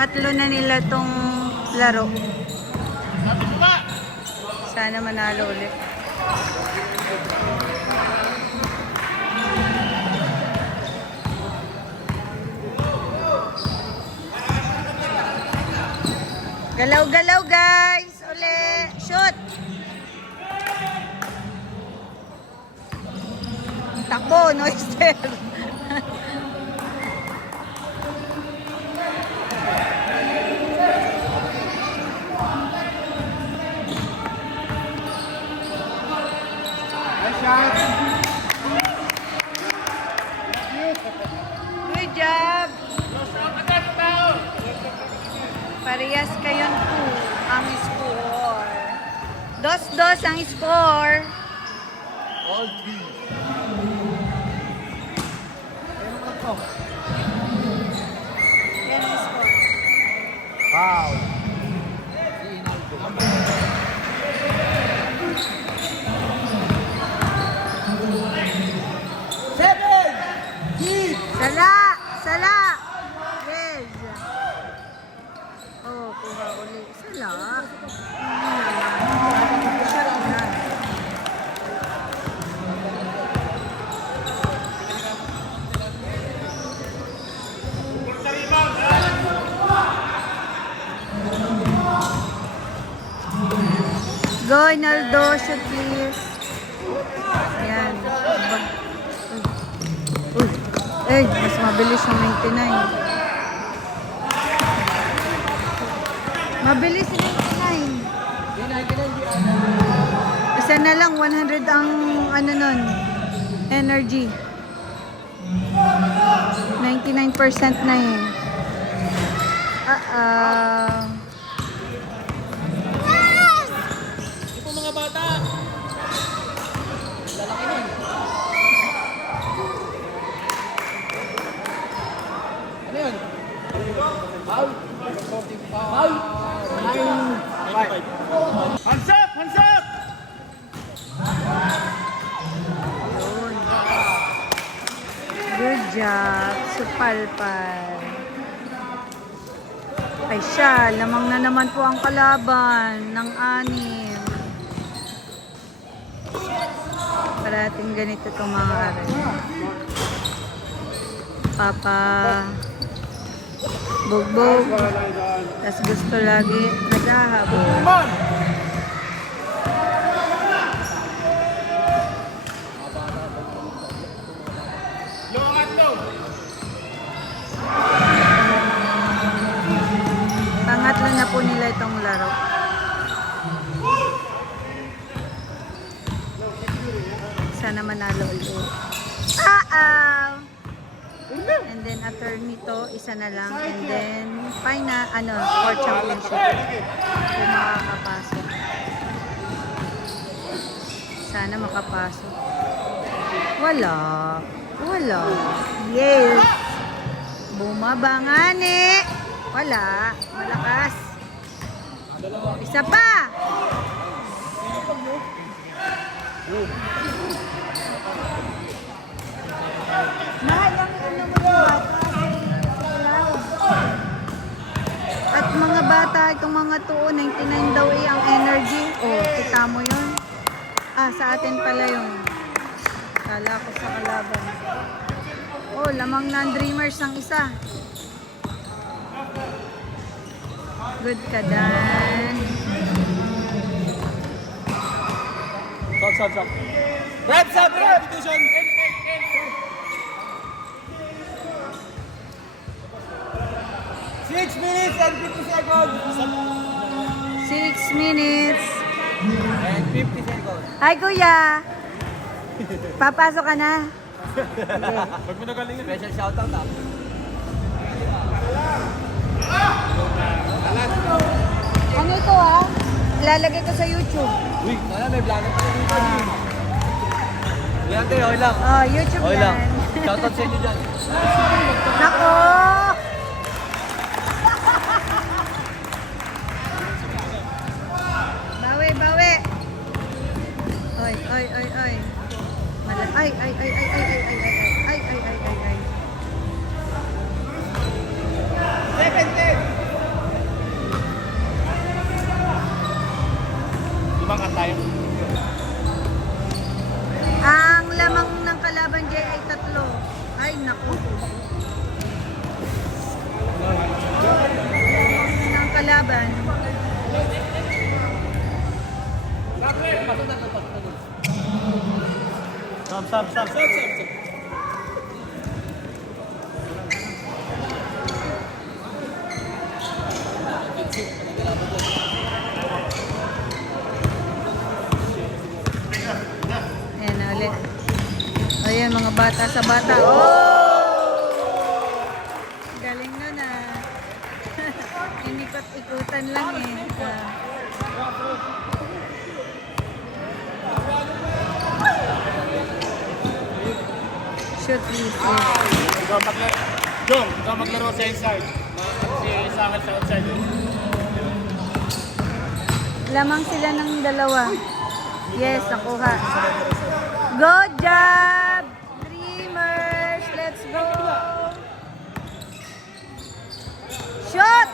Pangatlo na nila tong laro. Sana manalo ulit. Galaw-galaw guys! Uli! Shoot! Takbo, Noister! Good job! Parehas kayon po ang score. 2-2 ang score. All three. Yan ang score. Wow. Sala! Sala! Yes! Oh, kuha uli. Sala. Shot na. Go, Naldo. Shoot, please. Yan. Uy. Eh, mas mabilis yung 99. Mabilis yung 99. Isa na lang, 100 ang ano nun, energy. 99% na eh. Ito mga bata. Lalaki nun. Ano yun? Foul. Foul. Hands up! Hands up! Yun. Good job, Supalpal. Ay siya, lamang na naman po ang kalaban ng 6. Parating ganito itong mga aral. Papa bugbog, tas gusto lagi naghahabol. Pangatlo na po nila itong laro. Sana manalo ulit. And then after nito, isa na lang. And then final, for championship. Kung makakapasok. Sana makapasok. Wala. Wala. Yes. Bumaba nga ni. Wala. Malakas. Isa pa. Mahal ang ano mo yun. At mga bata, itong mga tuo, 99 daw ang energy. Oh, kita mo yun. Sa atin pala yun. Kala ko sa kalaban. Oh, lamang non-dreamers ang isa. Good ka, Dan. Stop. Red, stop, red! 6 minutes and 50 seconds. 6 minutes. And 50 seconds. Hi, Kuya. Papasok ka na? Pag mo nagaling special shoutout ah. Ano ito Ilalagay ko sa YouTube. Uy, wala may vlogger pa dito. Yan tayo, okay lang. Oh, YouTube Okay yan. lang. Shoutout sa inyo dyan. Nako! Bawi. Oy. Ay. 7-10. Sab. Ayan na ulit. Ayan, mga bata sa bata. Oh! Galing nun ah. Inikot-ikutan lang eh. Shoot please. Ikaw maglaro sa inside. Si Sangit sa outside. Lamang sila ng dalawa. Yes, nakuha. Good job! Dreamers! Let's go! Shot!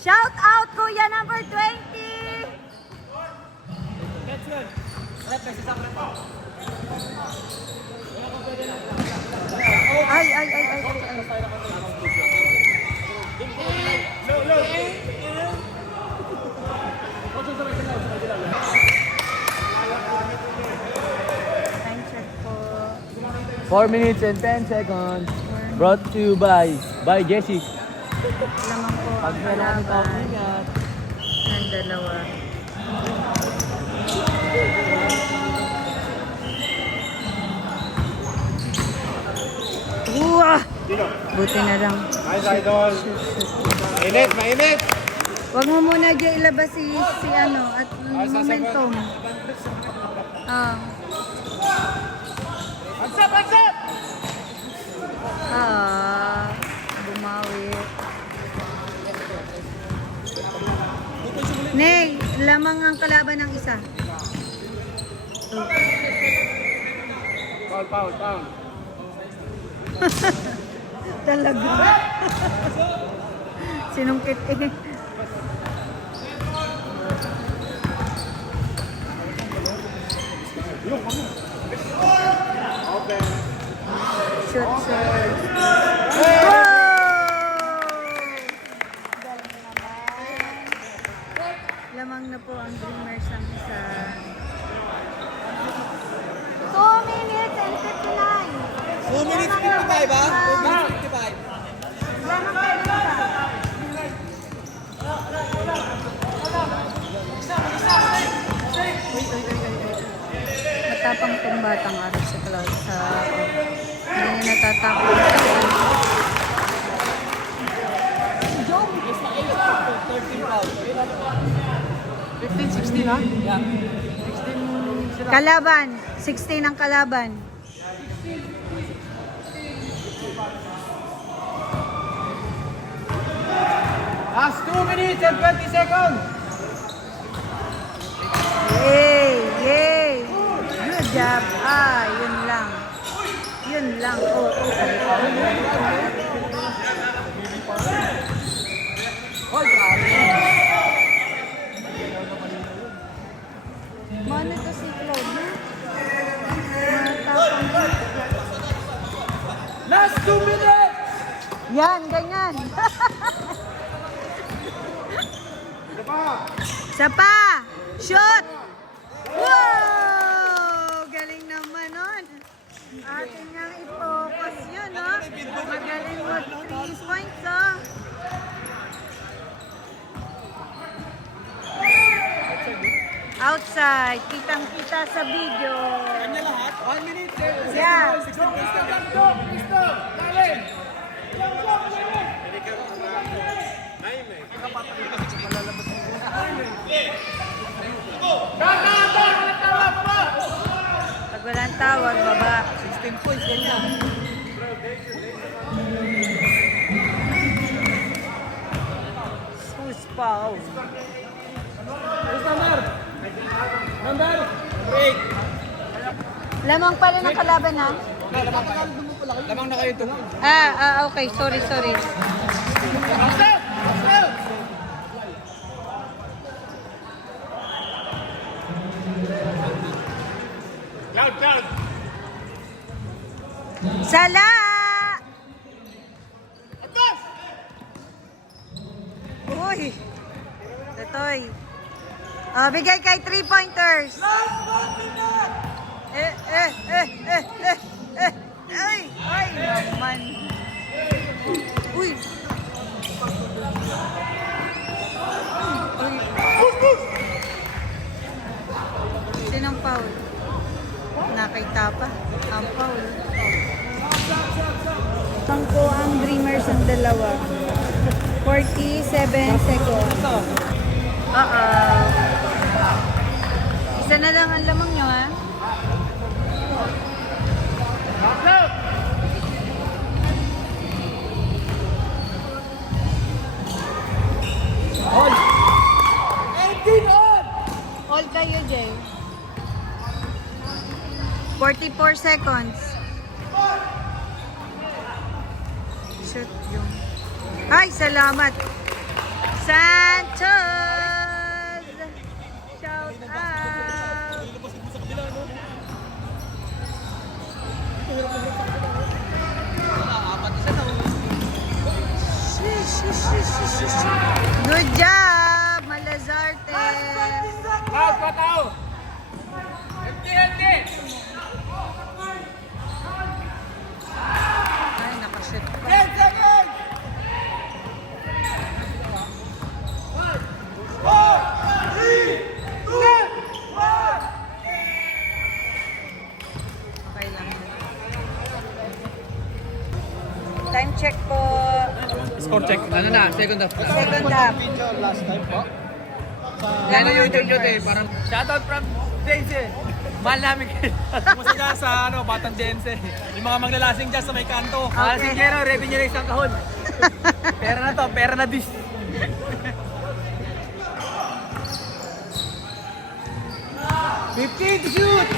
Shout out, Kuya number 20! That's good. Rep, kasi sa rep. Ay. Low. Time check po. 4 minutes and 10 seconds. Brought to you by Jessie. Lamang po ang kalaban ng dalawa. Uwah! Buti na lang. Nice idol. Mainit. Huwag mo muna dyan ilabas si ano at momentum. Ah. Ansap! Bumawi. Nay, lamang ang kalaban ng isa. Foul. Talaga. Sinungkit eh. Shoot. Wow! Lamang na po ang Dreamers ang isa. 2 minutes and 59. 2 minutes 55 ba? 2 minutes 55. Lamang kayo na isa. Matapang tong batang araw sa cloud sa hindi niya natatakot. 15-16 ha? Yeah. 16 sila. Kalaban, 16 ang kalaban. Last 2 minutes and 20 seconds. Yay! Good job. Yun lang. Hoy, grabe. Mano to si Claude, no? Matapang. Last 2 minutes. Yan, ganyan. Sapa! Shoot! Wow! Galing naman nun. Atin nga i-focus yun, no? Magaling mag 3 points, oh. Outside. Kitang-kita sa video. Kanya lahat. 1 minute. Yeah. 16 Crystal. Lalim. Pag walang tawag, baba. 16 points kanya. Who's foul? Number. Break. Lamang pala ng kalaban, ha? Lamang na kayo ito. Okay. Sorry. Cloud. Sala! Uy! Totoy. Bigay kay 3-pointers. Ay, naman. Uy. Uy. Sinong foul? Nakita pa. Ang foul. Tangko ang Dreamers ang dalawa. 47 seconds. Isa na lang ang lamang nyo, ha? All! 18 on! All kayo, Jay. 44 seconds. Shoot yung... Ay, salamat! Santos! Shout out! Good job, Malazarte! Ay, nakashoot pa. Okay lang. Time check po. Score check. Ano na? Second half na. Second half. Last time po. Yan ang yung shoot eh. Parang shoutout from Jensen. Mahal namin kayo. Kumusta dyan sa Batang Jense. Yung mga maglalasing dyan sa may kanto. Kasi Jero, revenue na isang kahon. Pera na to, pera na dis. $15 to shoot!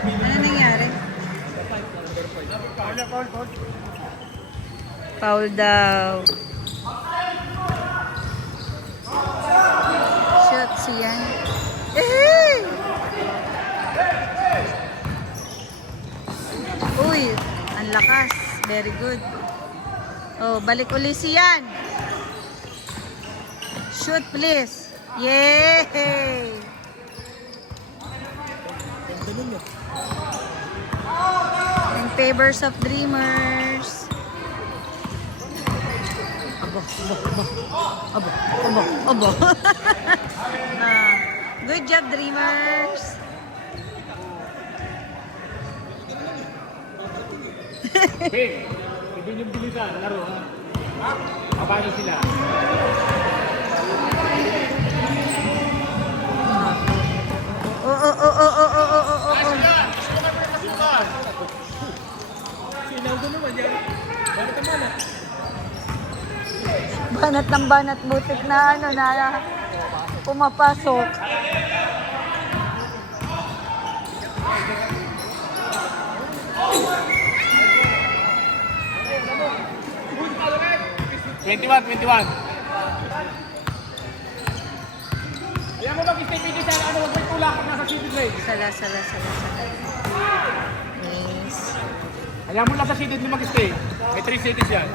Ano nangyari? Foul daw. Shot siyan. Eh! Uy, ang lakas. Very good. Oh, balik uli siyan. Shoot please. Yay! In favors of Dreamers. Abo. Good job, Dreamers. Hindi yung bilisan, laro ha. Paano sila? Sinaldo naman yan. Bakit ang banat? Banat ng banat, butik na na pumapasok. Twenty-one. Ayan mo mag-stay pwede sa huwag may tulak pag nasa seated grade. Sala. Yes. Ayan mo lang sa seated na mag-stay. May 3 seconds yan.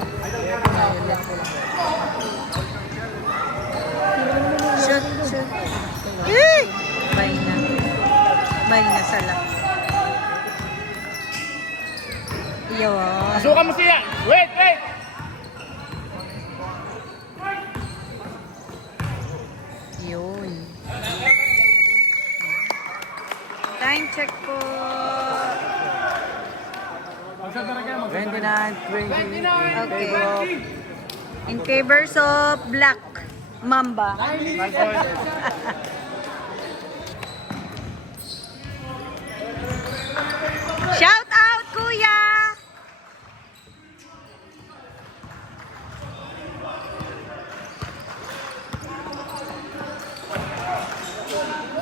Shoot. Bay na sala. Yun. Pasukan mo siya! Wait! Yun. Time check po. 29, 20. Okay. In favors of Black Mamba. Shout out, Kuya!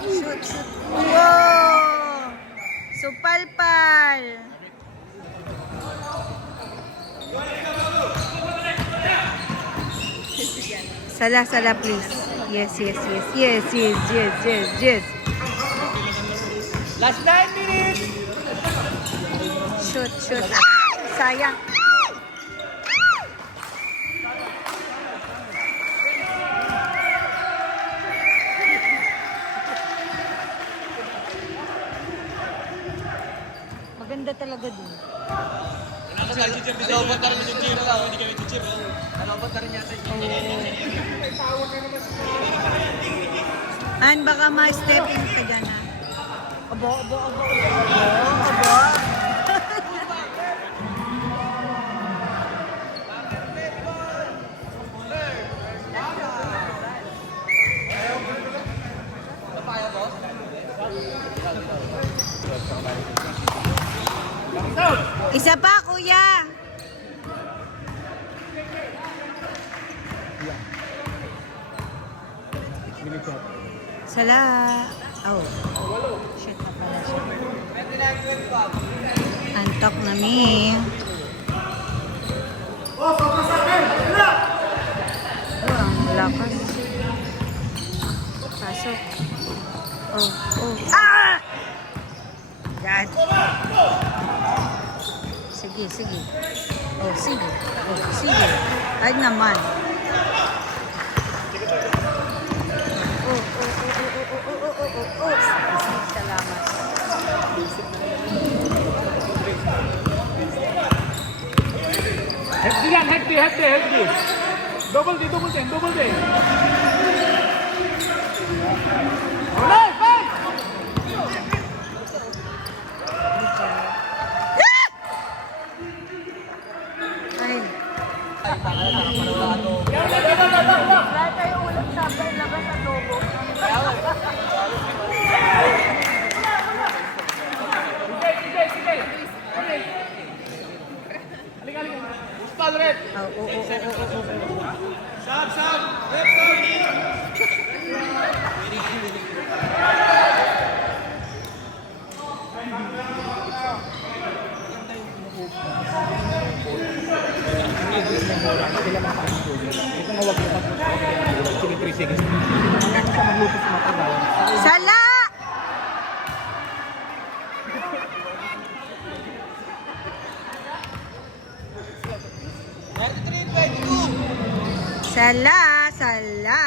Shoot. Wow! Supalpal. Sala, please. Yes. Last 9 minutes! Shoot. Sayang. talaga dun. Nalobot na rin yung chip. Hindi kami chip. Nalobot na rin yata yung An, baka ma-step in ka dyan, ha? Abo. Isa pa, kuya. Sala. Oh. Shit na pala siya. Antok na mi. Oh, ang lakas. Pasok. Oh. Ah! God. Sige. Sige. Ay naman. Salamat. Hefty lang, hefty. Double D. Alright, fight! Ay. Lahat tayo ulit sa labas at lobo. Sala! Sala.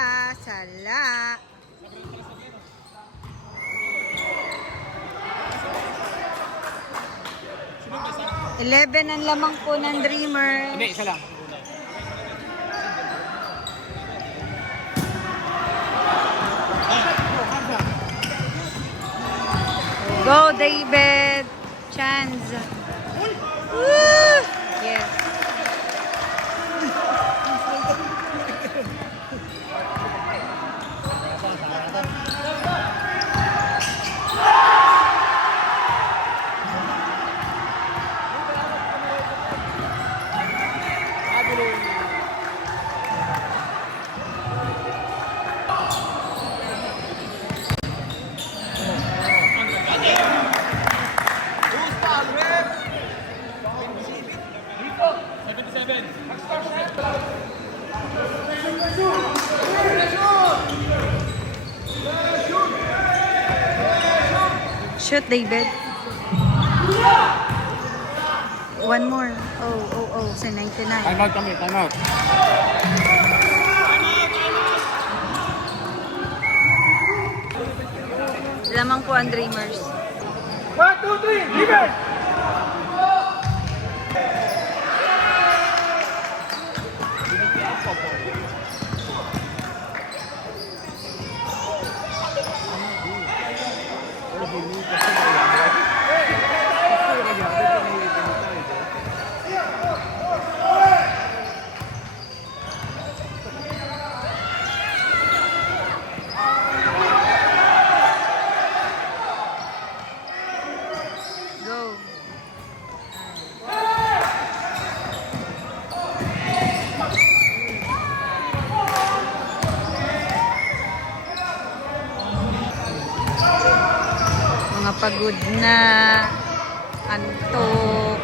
11 ang lamang po ng Dreamer. Hindi, isa lang. Go, David. Chance. Woo! Yes. Shoot, David. One more. Oh, sa 99. Time out kami, time out. Lamang po ang Dreamers. 1, 2, 3, Dreamer! Go. Mga pagod na antok.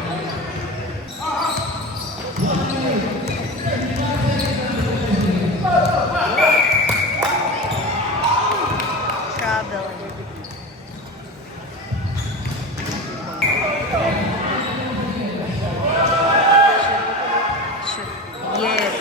Travel. Shoot. Yes.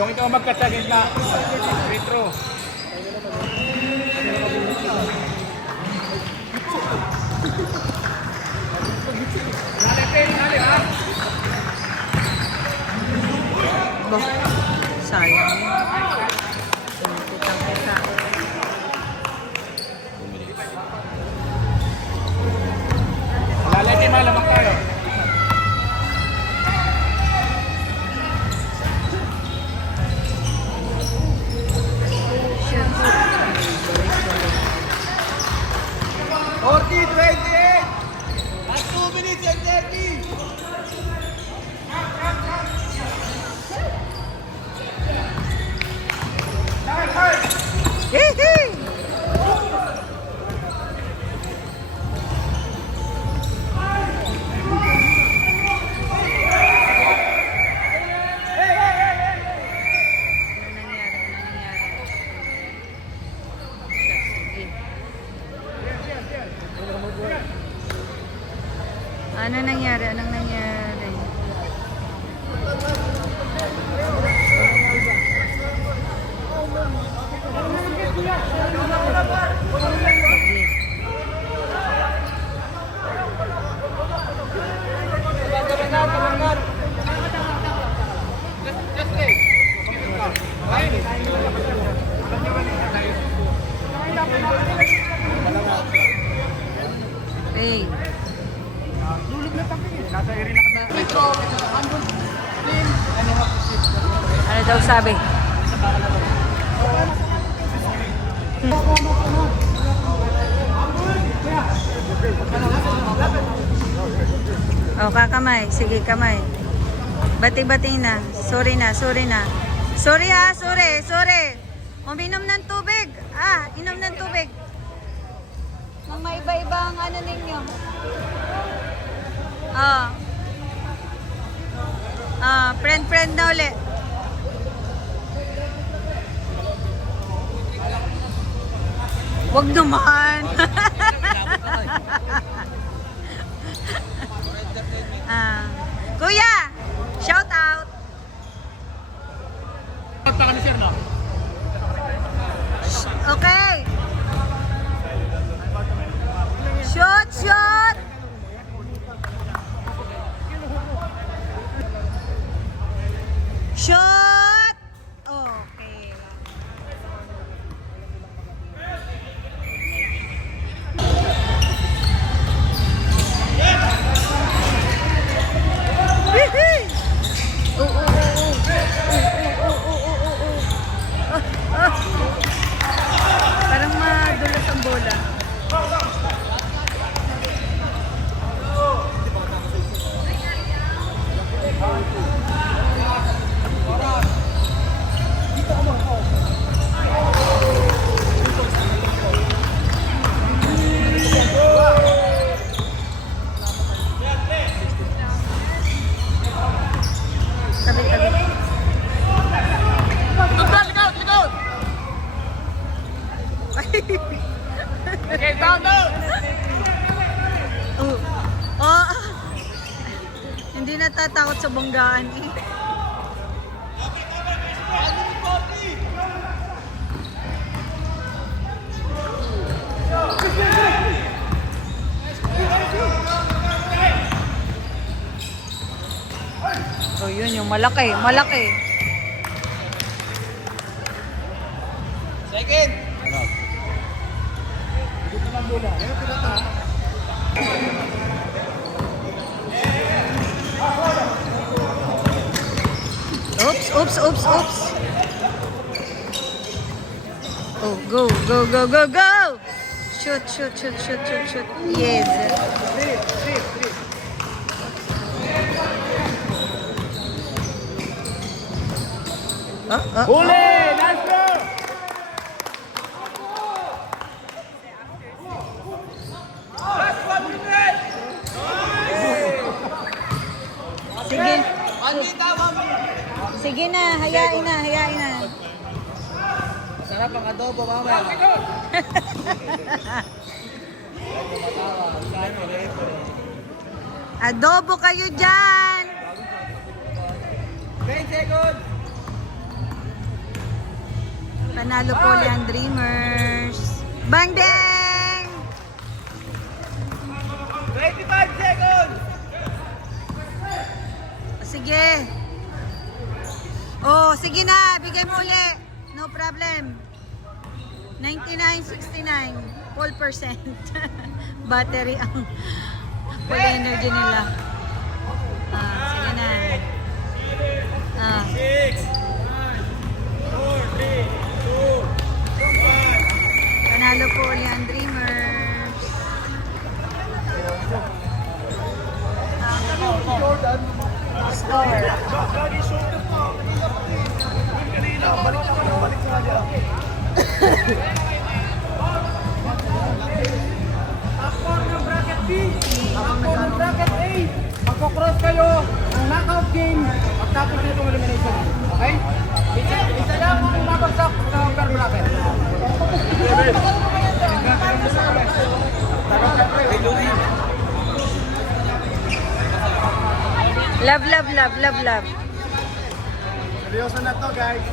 Kung ikaw magkasagin na, retro. Bah, sayang yun. Kita-kita. Lalay kayo, malamang tayo. Hihi! Ano nangyari? Anong nangyari? Hey. Ano daw sabi? Oh, kakamay. Sige, kamay. Bati-bati na. Sorry na, sorry na. Sorry ha, sorry, sorry. Uminom ng tubig. Ah, inom ng tubig. Mga iba-ibang ano ninyo. Friend na uli. Wag naman. Kuya, shout out. Pa kami, sir, no? Okay. Shoot, shoot. Shot! Okay. Hihi! Parang madulas ang bola. Tabi-tabi. Okay, down. Oh. Hindi natatakot sa banggaan eh. Oh, yun yung malaki, malaki. Second. Oops, oops, oops, oops. Oh, go, go, go, go, go! Shoot, shoot, shoot, shoot, shoot, shoot. Yes. Huli! Nastro! Sige. Sige na, hayain na, hayain na. Sarap ang adobo, mamaya. Adobo kayo dyan! 10 seconds! Panalo po yan, Dreamers. Bang dang! 25 seconds! Sige. Oh, sige na. Bigay mo uli. No problem. 99.69. Full percent. Battery ang full energy nila. Sige na. 6, 4, 3, 2, Panalo po uli ang Dreamers. Score. Akor ng bracket B, akor ng bracket A. Magkocross kayo ang knockout game pagtapos nitong elimination. Okay? Isa lang ang mabagsak sa per bracket. Love, love, love, love, love. Seryoso na to, guys.